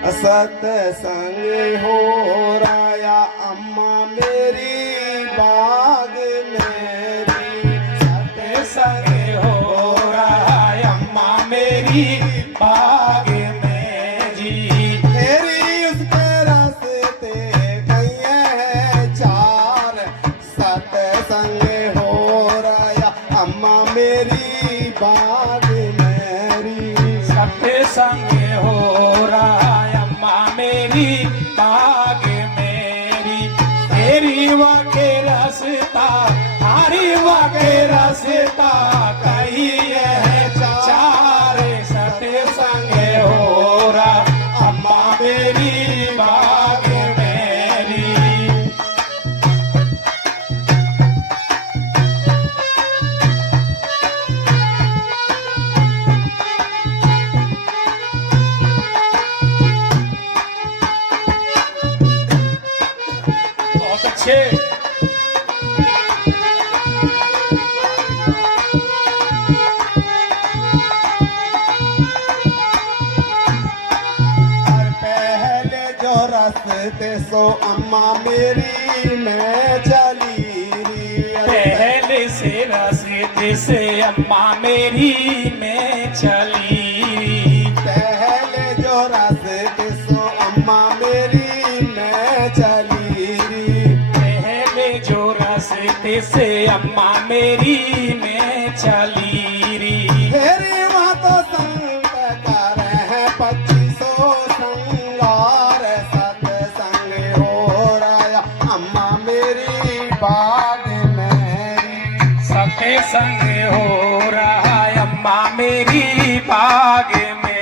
सत्संग हो राया अम्मा मेरी बाग मेरी। सत्संग हो राया अम्मा मेरी बाग में जी। मेरी उसके रास्ते कहीं है चार। सत्संग हो राया अम्मा मेरी बाग मेरी। सत्संग हो राया अम्मा मेरी बाग मेरी। तेरी वाके रास्ता हारी वाके रास्ता कही है चार। सत्संग हो रहा अम्मा मेरी बाग मेरी। बहुत अच्छे। और पहले जो रास्ते सो अम्मा मेरी मैं चली री। पहले से रास्ते से अम्मा मेरी मैं चली। पहले जो रास्ते सो अम्मा मेरी मैं चली री। पहले जो रास्ते से अम्मा मेरी मैं चली री। तेरी माँ तो संत कर है 2500 संगार। सत्संग हो राया अम्मा मेरी बाग मेरी। सत्संग हो रहा अम्मा मेरी बाग मेरी।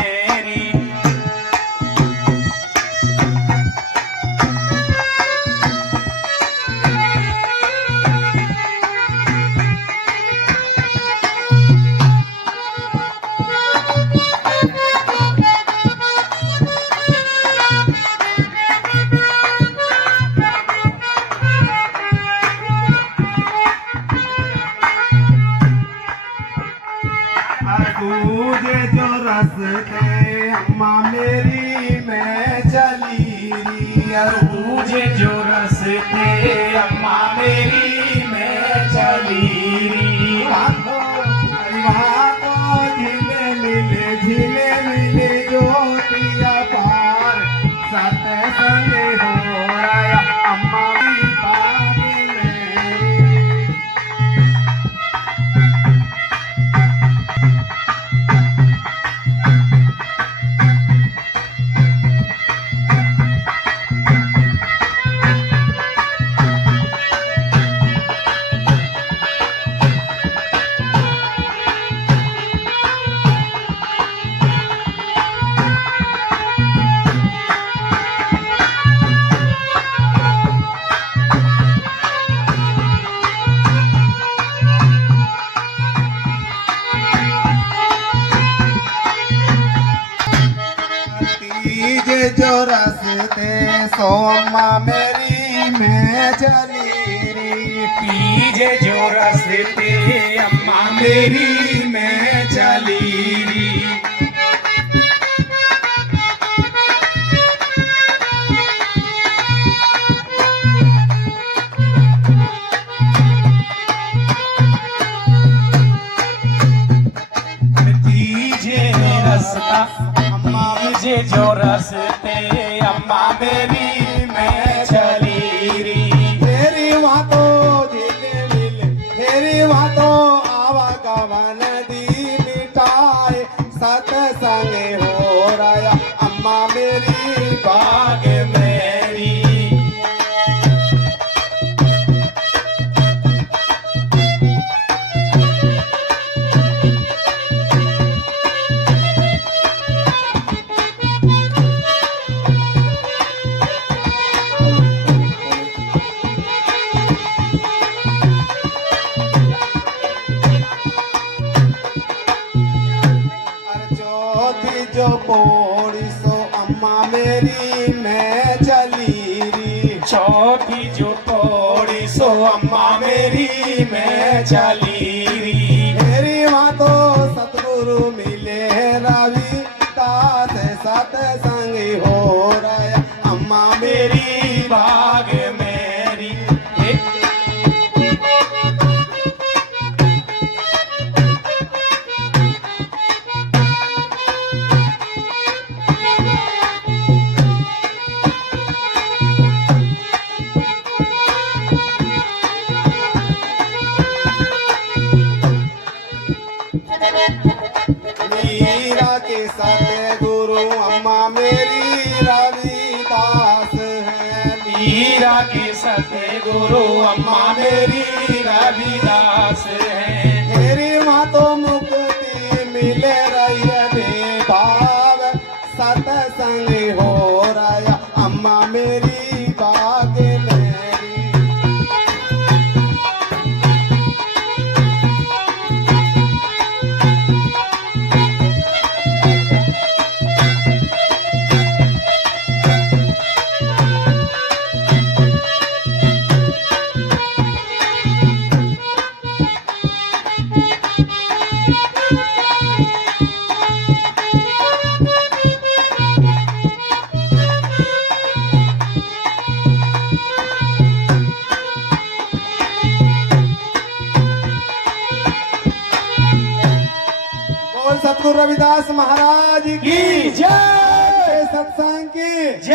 तुझे जो रास्ते अम्मा मेरी मैं चली री। तुझे जो रास्ते अम्मा मेरी मैं चली री। वहाँ तो झीले मिले ज्योतिया पार। सत्संग हो राया अम्मा की बाग मेरी। तीजे जो रास्ते सो अम्मा मेरी मैं चली री। तीजे जो रास्ते अम्मा मेरी मैं चली री। तीजे रास्ता अम्मा मुझे जो रास्ते अम्मा मेरी मैं चली री। तेरी वहाँ तो झीले मिले तेरी वहाँ तो आवागमन दी मिटाए। सत्संग हो राया अम्मा मेरी बाग मेरी। चौथी जो पौड़ी सो अम्मा मेरी मैं चली री। चौथी जो पौड़ी सो अम्मा मेरी मैं चली री। मेरी माँ तो सतगुरु मिले रवि दास। सत्संग हो रहा अम्मा मेरी मेरी भाग मेरी हे मीरा के सतगुरु अम्मा मेरी रविदास है मीरा के सतगुरु अम्मा मेरी रविदास है मेरी माँ तो मुक्ति मिल रही है बेभाव सत्संग हो रहा अम्मा मेरी बाग मेरी बोल सतगुरु रविदास महाराज की की जय सत्संग की जय